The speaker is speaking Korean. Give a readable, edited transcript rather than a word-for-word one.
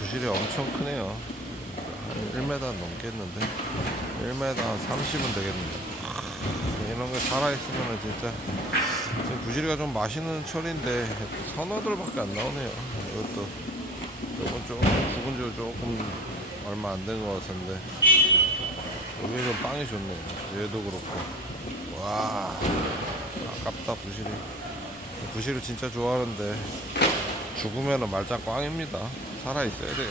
부실이 엄청 크네요. 한 1m 넘겠는데 1m 한 30은 되겠는데. 이런 게 살아있으면 진짜 지금 부실이가 좀 맛있는 철인데 서너들밖에 안 나오네요. 이것도 조금 죽은 지 조금 얼마 안 된 것 같은데 여기 좀 빵이 좋네요. 얘도 그렇고. 와, 아깝다. 부실을 진짜 좋아하는데 죽으면은 말짱 꽝입니다. 살아있어야 돼요.